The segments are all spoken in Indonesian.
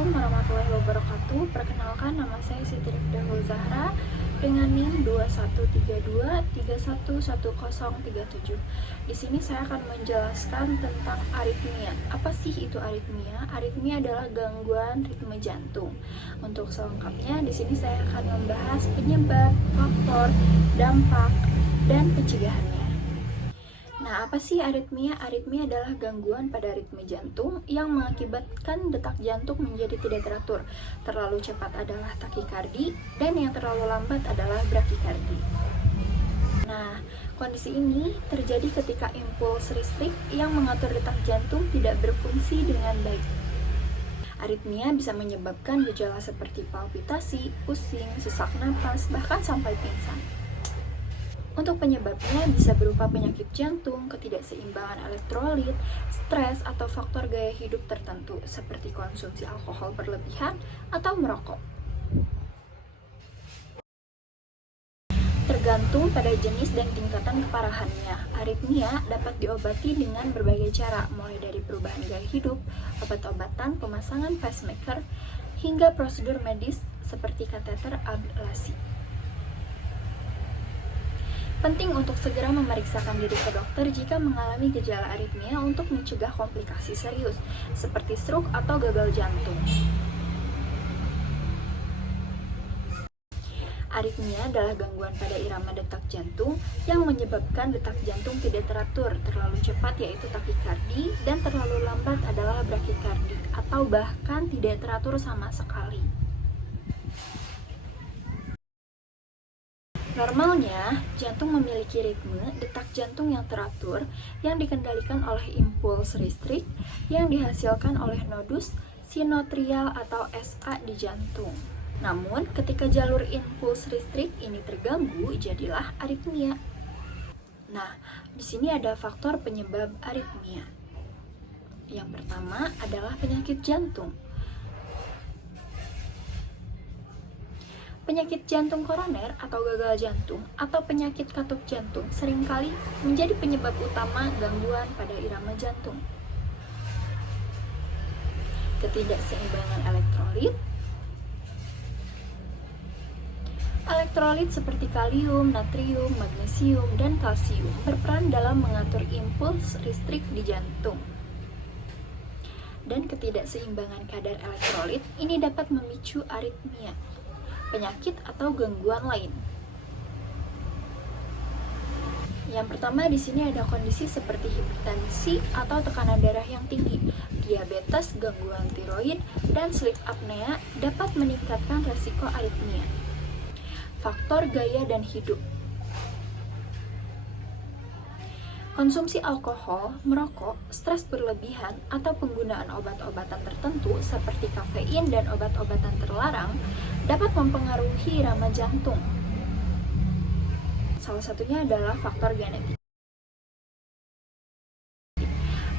Assalamualaikum warahmatullahi wabarakatuh. Perkenalkan, nama saya Siti Rifdahul Zahra dengan NIM 2132311037. Di sini saya akan menjelaskan tentang aritmia. Apa sih itu aritmia? Aritmia adalah gangguan ritme jantung. Untuk selengkapnya, di sini saya akan membahas penyebab, faktor, dampak, dan pencegahannya. Nah, apa sih aritmia? Aritmia adalah gangguan pada ritme jantung yang mengakibatkan detak jantung menjadi tidak teratur. Terlalu cepat adalah takikardi, dan yang terlalu lambat adalah brakikardi. Nah, kondisi ini terjadi ketika impuls listrik yang mengatur detak jantung tidak berfungsi dengan baik. Aritmia bisa menyebabkan gejala seperti palpitasi, pusing, sesak napas, bahkan sampai pingsan. Untuk penyebabnya bisa berupa penyakit jantung, ketidakseimbangan elektrolit, stres, atau faktor gaya hidup tertentu seperti konsumsi alkohol berlebihan atau merokok. Tergantung pada jenis dan tingkatan keparahannya, aritmia dapat diobati dengan berbagai cara, mulai dari perubahan gaya hidup, obat-obatan, pemasangan pacemaker, hingga prosedur medis seperti kateter ablasi. Penting untuk segera memeriksakan diri ke dokter jika mengalami gejala aritmia untuk mencegah komplikasi serius, seperti stroke atau gagal jantung. Aritmia adalah gangguan pada irama detak jantung yang menyebabkan detak jantung tidak teratur, terlalu cepat yaitu takikardi, dan terlalu lambat adalah brakikardi, atau bahkan tidak teratur sama sekali. Normalnya, jantung memiliki ritme detak jantung yang teratur yang dikendalikan oleh impuls listrik yang dihasilkan oleh nodus sinoatrial atau SA di jantung. Namun, ketika jalur impuls listrik ini terganggu, jadilah aritmia. Nah, di sini ada faktor penyebab aritmia. Yang pertama adalah penyakit jantung. Penyakit jantung koroner atau gagal jantung atau penyakit katup jantung seringkali menjadi penyebab utama gangguan pada irama jantung. Ketidakseimbangan elektrolit. Elektrolit seperti kalium, natrium, magnesium, dan kalsium berperan dalam mengatur impuls listrik di jantung. Dan ketidakseimbangan kadar elektrolit ini dapat memicu aritmia, penyakit atau gangguan lain. Yang pertama di sini ada kondisi seperti hipertensi atau tekanan darah yang tinggi, diabetes, gangguan tiroid, dan sleep apnea dapat meningkatkan resiko aritmia. Faktor gaya dan hidup. Konsumsi alkohol, merokok, stres berlebihan, atau penggunaan obat-obatan tertentu seperti kafein dan obat-obatan terlarang dapat mempengaruhi irama jantung. Salah satunya adalah faktor genetik.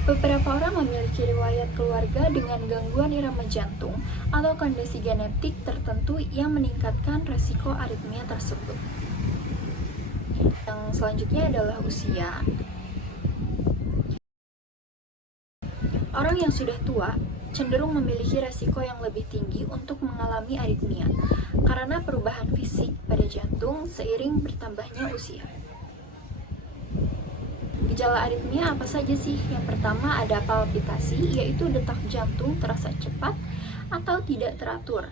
Beberapa orang memiliki riwayat keluarga dengan gangguan irama jantung atau kondisi genetik tertentu yang meningkatkan resiko aritmia tersebut. Yang selanjutnya adalah usia. Orang yang sudah tua cenderung memiliki resiko yang lebih tinggi untuk mengalami aritmia karena perubahan fisik pada jantung seiring bertambahnya usia. Gejala aritmia apa saja sih? Yang pertama ada palpitasi, yaitu detak jantung terasa cepat atau tidak teratur.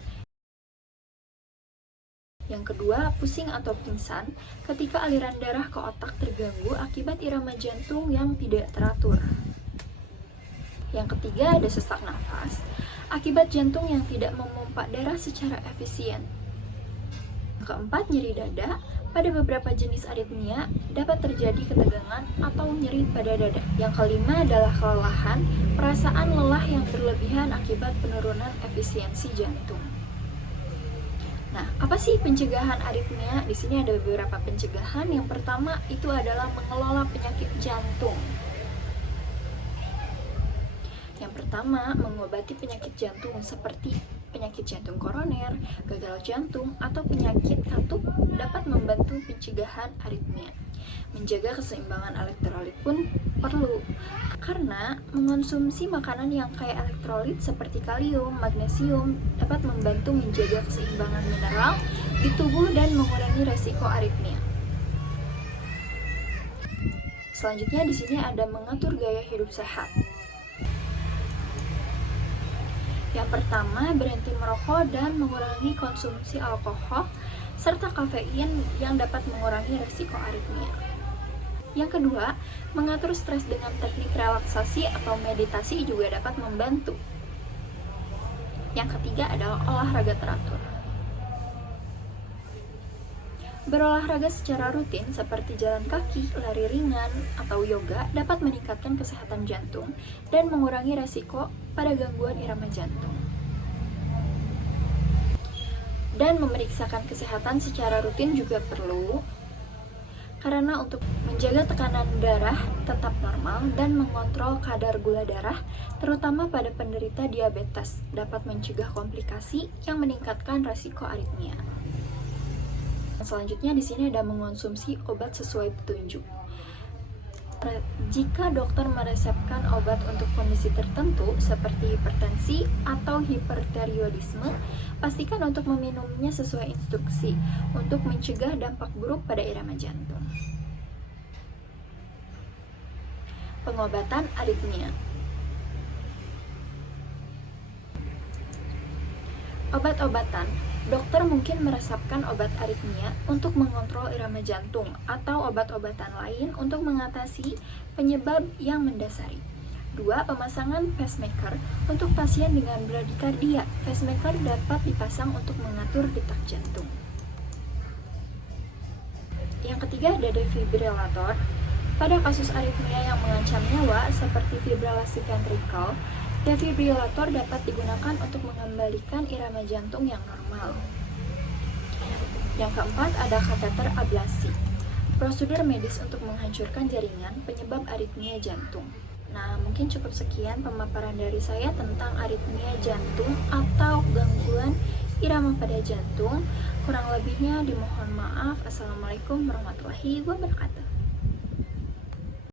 Yang kedua, pusing atau pingsan ketika aliran darah ke otak terganggu akibat irama jantung yang tidak teratur. Yang ketiga ada sesak nafas akibat jantung yang tidak memompa darah secara efisien. Keempat, nyeri dada. Pada beberapa jenis aritmia dapat terjadi ketegangan atau nyeri pada dada. Yang kelima adalah kelelahan, perasaan lelah yang berlebihan akibat penurunan efisiensi jantung. Nah, apa sih pencegahan aritmia? Di sini ada beberapa pencegahan. Yang pertama itu adalah mengelola penyakit jantung. Yang pertama, mengobati penyakit jantung seperti penyakit jantung koroner, gagal jantung, atau penyakit katup dapat membantu pencegahan aritmia. Menjaga keseimbangan elektrolit pun perlu, Karena mengonsumsi makanan yang kaya elektrolit seperti kalium, magnesium dapat membantu menjaga keseimbangan mineral di tubuh dan mengurangi resiko aritmia. Selanjutnya di sini ada mengatur gaya hidup sehat. Yang pertama, berhenti merokok dan mengurangi konsumsi alkohol serta kafein yang dapat mengurangi resiko aritmia. Yang kedua, mengatur stres dengan teknik relaksasi atau meditasi juga dapat membantu. Yang ketiga adalah olahraga teratur. Berolahraga secara rutin seperti jalan kaki, lari ringan, atau yoga dapat meningkatkan kesehatan jantung dan mengurangi resiko pada gangguan irama jantung. Dan memeriksakan kesehatan secara rutin juga perlu, karena untuk menjaga tekanan darah tetap normal dan mengontrol kadar gula darah, terutama pada penderita diabetes, dapat mencegah komplikasi yang meningkatkan resiko aritmia. Selanjutnya di sini ada mengonsumsi obat sesuai petunjuk. Jika dokter meresepkan obat untuk kondisi tertentu seperti hipertensi atau hipertiroidisme, pastikan untuk meminumnya sesuai instruksi untuk mencegah dampak buruk pada irama jantung. Pengobatan aritmia. Obat-obatan. Dokter mungkin meresepkan obat aritmia untuk mengontrol irama jantung atau obat-obatan lain untuk mengatasi penyebab yang mendasari. 2. Pemasangan pacemaker untuk pasien dengan bradikardia. Pacemaker dapat dipasang untuk mengatur detak jantung. Yang ketiga ada defibrilator. Pada kasus aritmia yang mengancam nyawa seperti fibrilasi ventrikal, defibrilator dapat digunakan untuk mengembalikan irama jantung yang normal. Yang keempat ada kateter ablasi. Prosedur medis untuk menghancurkan jaringan penyebab aritmia jantung. Nah, mungkin cukup sekian pemaparan dari saya tentang aritmia jantung atau gangguan irama pada jantung. Kurang lebihnya dimohon maaf. Assalamualaikum warahmatullahi wabarakatuh.